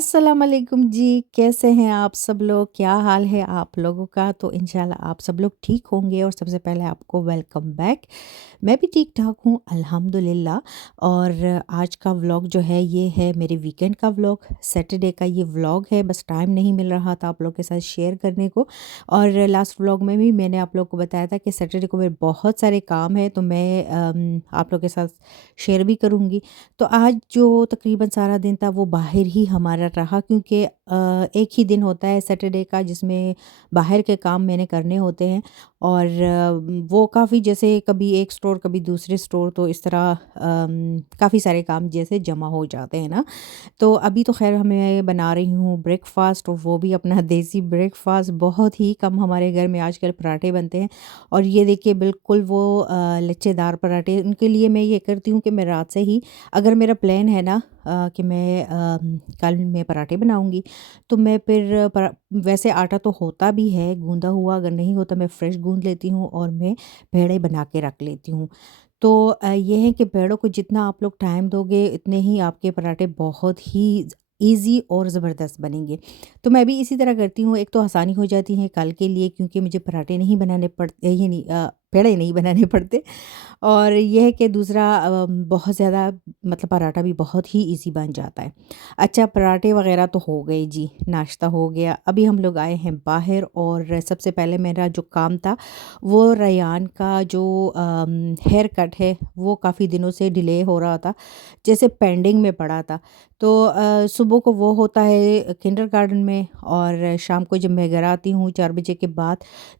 अस्सलाम वालेकुम जी, कैसे हैं आप सब लोग? क्या हाल है आप लोगों का? तो इंशाल्लाह आप सब लोग ठीक होंगे और सबसे पहले आपको वेलकम बैक। मैं भी ठीक-ठाक हूँ अल्हम्दुलिल्लाह। और आज का व्लॉग जो है ये है मेरे वीकेंड का व्लॉग, सैटरडे का ये व्लॉग है। बस टाइम नहीं मिल रहा था आप लोग के साथ शेयर करने को। और लास्ट व्लॉग में भी मैंने आप लोग को बताया था कि सैटरडे को मेरे बहुत सारे काम हैं, तो मैं आप लोग के साथ शेयर भी करूँगी। तो आज जो तकरीबन सारा दिन था वो बाहर ही हमारा रहा, क्योंकि एक ही दिन होता है सैटरडे का जिसमें बाहर के काम मैंने करने होते हैं। और वो काफ़ी, जैसे कभी एक स्टोर कभी दूसरे स्टोर, तो इस तरह काफ़ी सारे काम जैसे जमा हो जाते हैं ना। तो अभी तो ख़ैर मैं बना रही हूँ ब्रेकफ़ास्ट, और वो भी अपना देसी ब्रेकफ़ास्ट। बहुत ही कम हमारे घर में आजकल पराठे बनते हैं। और ये देखिए बिल्कुल वो लच्छेदार पराठे, उनके लिए मैं ये करती हूँ कि मैं रात से ही, अगर मेरा प्लान है ना कि मैं कल मैं पराठे बनाऊँगी, तो मैं फिर वैसे आटा तो होता भी है गूँधा हुआ, अगर नहीं होता मैं फ्रेश गूँध लेती हूँ और मैं पेड़े बना के रख लेती हूँ। तो ये है कि पेड़ों को जितना आप लोग टाइम दोगे इतने ही आपके पराठे बहुत ही ईज़ी और ज़बरदस्त बनेंगे। तो मैं भी इसी तरह करती हूँ। एक तो आसानी हो जाती है कल के लिए, क्योंकि मुझे पराठे नहीं बनाने पड़ते, ये नहीं पेड़े नहीं बनाने पड़ते। और ये है कि दूसरा बहुत ज़्यादा, मतलब पराठा भी बहुत ही ईज़ी बन जाता है। अच्छा, पराठे वग़ैरह तो हो गए जी, नाश्ता हो गया। अभी हम लोग आए हैं बाहर, और सबसे पहले मेरा जो काम था वो रेयान का जो हेयर कट है वो काफ़ी दिनों से डिले हो रहा था, जैसे पेंडिंग में पड़ा था। तो सुबह को वो होता है किंडरगार्टन में, और शाम को जब मैं घर आती हूँ 4 बजे के बाद,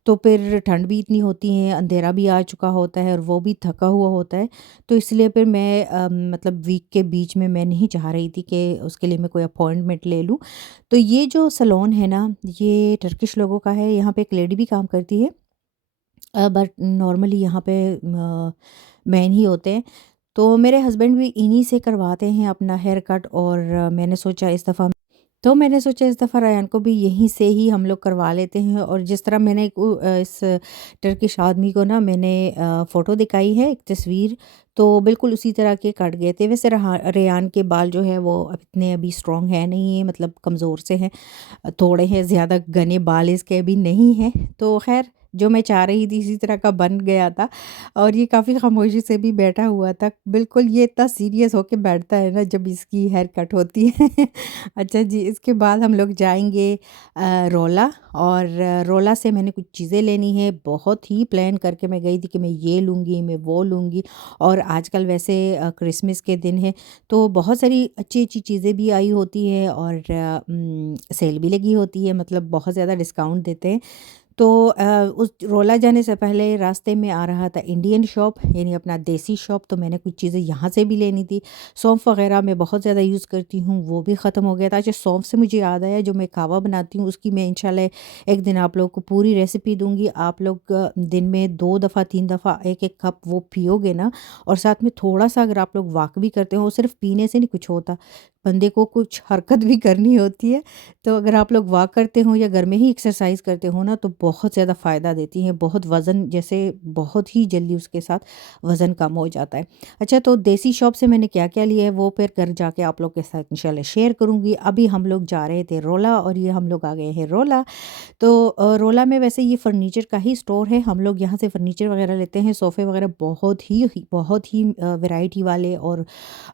तो फिर ठंड भी इतनी होती है, अंधेरा भी आ चुका होता है और वो भी थका हुआ होता है। तो इसलिए फिर मैं मतलब वीक के बीच में मैं नहीं चाह रही थी कि उसके लिए मैं कोई अपॉइंटमेंट ले लूँ। तो ये जो सैलून है ना, ये टर्किश लोगों का है। यहाँ पे एक लेडी भी काम करती है, बट नॉर्मली यहाँ पे मैन ही होते हैं। तो मेरे हस्बैंड भी इन्हीं से करवाते हैं अपना हेयर कट, और मैंने सोचा इस दफ़ा रायन को भी यहीं से ही हम लोग करवा लेते हैं। और जिस तरह मैंने इस टर्किश आदमी को ना मैंने फ़ोटो दिखाई है, एक तस्वीर, तो बिल्कुल उसी तरह के कट गए थे। वैसे रेयान के बाल जो है वो अब इतने अभी स्ट्रॉन्ग है नहीं है, मतलब कमज़ोर से हैं, थोड़े हैं, ज़्यादा घने बाल इसके अभी नहीं हैं। तो ख़ैर, जो मैं चाह रही थी इसी तरह का बन गया था। और ये काफ़ी ख़ामोशी से भी बैठा हुआ था। बिल्कुल ये इतना सीरियस होके बैठता है ना जब इसकी हेयर कट होती है। अच्छा जी, इसके बाद हम लोग जाएँगे रोला। और रोला से मैंने कुछ चीज़ें लेनी है। बहुत ही प्लान करके मैं गई थी कि मैं ये लूँगी, मैं वो लूँगी। और आजकल वैसे क्रिसमस के दिन है, तो बहुत सारी अच्छी-अच्छी चीज़ें भी आई होती है, और सेल भी लगी होती है, मतलब बहुत ज़्यादा डिस्काउंट देते हैं। तो उस रोला जाने से पहले रास्ते में आ रहा था इंडियन शॉप, यानी अपना देसी शॉप, तो मैंने कुछ चीज़ें यहाँ से भी लेनी थी। सौंफ वग़ैरह मैं बहुत ज़्यादा यूज़ करती हूँ, वो भी ख़त्म हो गया था। अच्छा, सौंफ से मुझे याद आया, जो मैं कहवा बनाती हूँ उसकी मैं इंशाल्लाह एक दिन आप लोगों को पूरी रेसिपी दूँगी। आप लोग दिन में 2 दफ़ा 3 दफ़ा 1-1 कप वो पियोगे ना, और साथ में थोड़ा-सा अगर आप लोग वॉक भी करते हो, सिर्फ़ पीने से नहीं कुछ होता, बंदे को कुछ हरकत भी करनी होती है। तो अगर आप लोग वॉक करते हो या घर में ही एक्सरसाइज करते हो ना, तो बहुत ज़्यादा फ़ायदा देती हैं। बहुत वज़न, जैसे बहुत ही जल्दी उसके साथ वज़न कम हो जाता है। अच्छा, तो देसी शॉप से मैंने क्या-क्या लिया है वो फिर घर जाके आप लोग के साथ इंशाल्लाह शेयर करूँगी। अभी हम लोग जा रहे थे रोला, और ये हम लोग आ गए हैं रोला। तो रोला में वैसे ये फ़र्नीचर का ही स्टोर है। हम लोग यहाँ से फ़र्नीचर वग़ैरह लेते हैं, सोफ़े वग़ैरह बहुत ही वैरायटी वाले और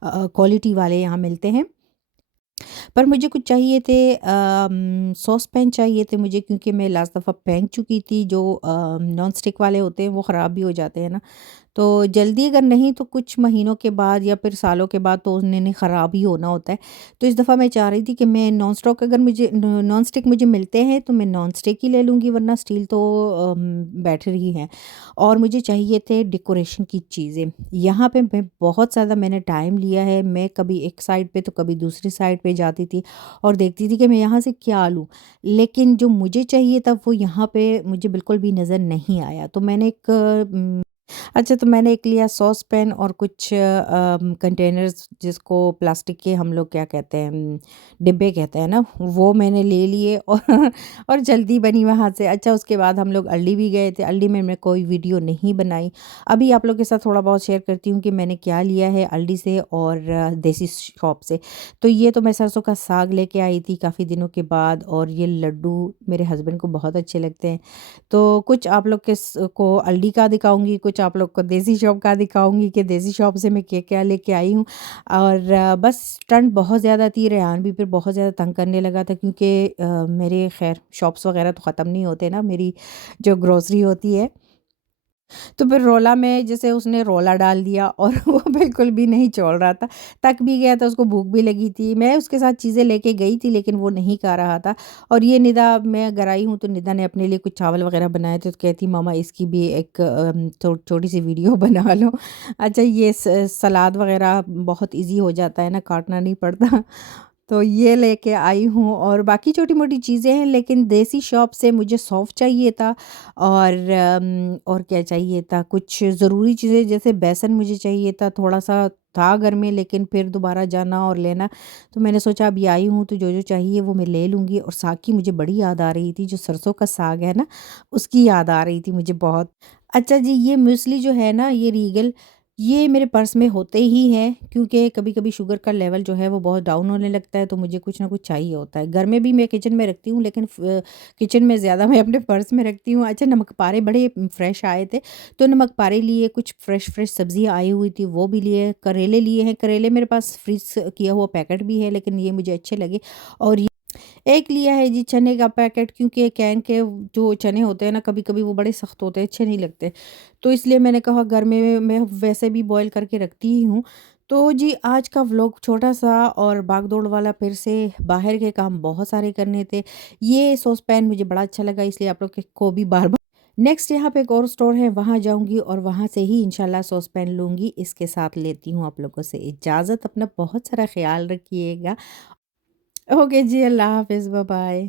क्वालिटी वाले यहाँ मिलते हैं। पर मुझे कुछ चाहिए थे, सॉस पैन चाहिए थे मुझे, क्योंकि मैं लास्ट दफ़ा फेंक चुकी थी। जो नॉन स्टिक वाले होते हैं वो ख़राब भी हो जाते हैं ना। तो जल्दी अगर नहीं तो कुछ महीनों के बाद या फिर सालों के बाद तो उन्हें ख़राब ही होना होता है। तो इस दफ़ा मैं चाह रही थी कि मैं नॉन स्टिक मुझे मिलते हैं तो मैं नॉन स्टिक ही ले लूँगी, वरना स्टील तो बेटर ही है। और मुझे चाहिए थे डेकोरेशन की चीज़ें। यहाँ पे मैं बहुत ज़्यादा मैंने टाइम लिया है। मैं कभी एक साइड पे तो कभी दूसरी साइड पे जाती थी और देखती थी कि मैं यहाँ से क्या लूँ। लेकिन जो मुझे चाहिए था वो यहाँ पे मुझे बिल्कुल भी नज़र नहीं आया। तो मैंने एक अच्छा, तो मैंने एक लिया सॉस पैन और कुछ कंटेनर्स जिसको प्लास्टिक के हम लोग क्या कहते हैं, डिब्बे कहते हैं ना, वो मैंने ले लिए और और जल्दी बनी वहाँ से। अच्छा, उसके बाद हम लोग अल्डी भी गए थे। अल्डी में मैं कोई वीडियो नहीं बनाई। अभी आप लोग के साथ थोड़ा बहुत शेयर करती हूँ कि मैंने क्या लिया है अल्डी से और देसी शॉप से। तो ये तो मैं सरसों का साग लेके आई थी काफ़ी दिनों के बाद, और ये लड्डू मेरे हस्बैंड को बहुत अच्छे लगते हैं। तो कुछ आप लोग के को अल्डी का दिखाऊँगी, कुछ आप लोग को देसी शॉप का दिखाऊँगी कि देसी शॉप से मैं क्या-क्या लेके आई हूँ। और बस ठंड बहुत ज़्यादा थी, रेहान भी फिर बहुत ज़्यादा तंग करने लगा था क्योंकि मेरे ख़ैर शॉप्स वग़ैरह तो ख़त्म नहीं होते ना, मेरी जो ग्रोसरी होती है। तो फिर रोला में जैसे उसने रोला डाल दिया और वो बिल्कुल भी नहीं छोड़ रहा था। थक भी गया था, उसको भूख भी लगी थी। मैं उसके साथ चीज़ें लेके गई थी लेकिन वो नहीं खा रहा था। और ये निदा, मैं घर आई हूँ तो निदा ने अपने लिए कुछ चावल वग़ैरह बनाए थे, तो कहती मम्मा इसकी भी एक छोटी-सी वीडियो बना लो। अच्छा, ये सलाद वग़ैरह बहुत ईज़ी हो जाता है ना, काटना नहीं पड़ता। तो ये लेके आई हूँ और बाकी छोटी-मोटी चीज़ें हैं, लेकिन देसी शॉप से मुझे सौंफ चाहिए था और और क्या चाहिए था, कुछ ज़रूरी चीज़ें जैसे बेसन मुझे चाहिए था, थोड़ा-सा था घर में लेकिन फिर दोबारा जाना और लेना। तो मैंने सोचा अभी आई हूँ तो जो-जो चाहिए वो मैं ले लूँगी। और साग की मुझे बड़ी याद आ रही थी, जो सरसों का साग है ना, उसकी याद आ रही थी मुझे बहुत। अच्छा जी, ये म्यूस्ली जो है ना, ये रीगल, ये मेरे पर्स में होते ही हैं क्योंकि कभी-कभी शुगर का लेवल जो है वो बहुत डाउन होने लगता है, तो मुझे कुछ ना कुछ चाहिए होता है। घर में भी मैं किचन में रखती हूँ लेकिन किचन में ज़्यादा मैं अपने पर्स में रखती हूँ। अच्छा, नमक पारे बड़े फ्रेश आए थे, तो नमक पारे लिए, कुछ फ्रेश सब्ज़ियाँ आई हुई थी वो भी लिए, करेले लिए हैं। करेले मेरे पास फ्रीज़ किया हुआ पैकेट भी है लेकिन ये मुझे अच्छे लगे। और एक लिया है जी चने का पैकेट, क्योंकि कैन के जो चने होते हैं ना, कभी-कभी वो बड़े सख्त होते हैं, अच्छे नहीं लगते। तो इसलिए मैंने कहा घर में मैं वैसे भी बॉयल करके रखती ही हूँ। तो जी आज का व्लॉग छोटा-सा और भाग-दौड़ वाला, फिर से बाहर के काम बहुत सारे करने थे। ये सॉस पैन मुझे बड़ा अच्छा लगा, इसलिए आप लोग के को भी बार-बार नेक्स्ट यहाँ पे एक और स्टोर है, वहाँ जाऊँगी और वहाँ से ही इंशाल्लाह सॉस पैन लूँगी। इसके साथ लेती हूँ आप लोगों से इजाज़त। अपना बहुत सारा ख़्याल रखिएगा। ओके जी, अल्लाह हाफ़िज़, बाय-बाय।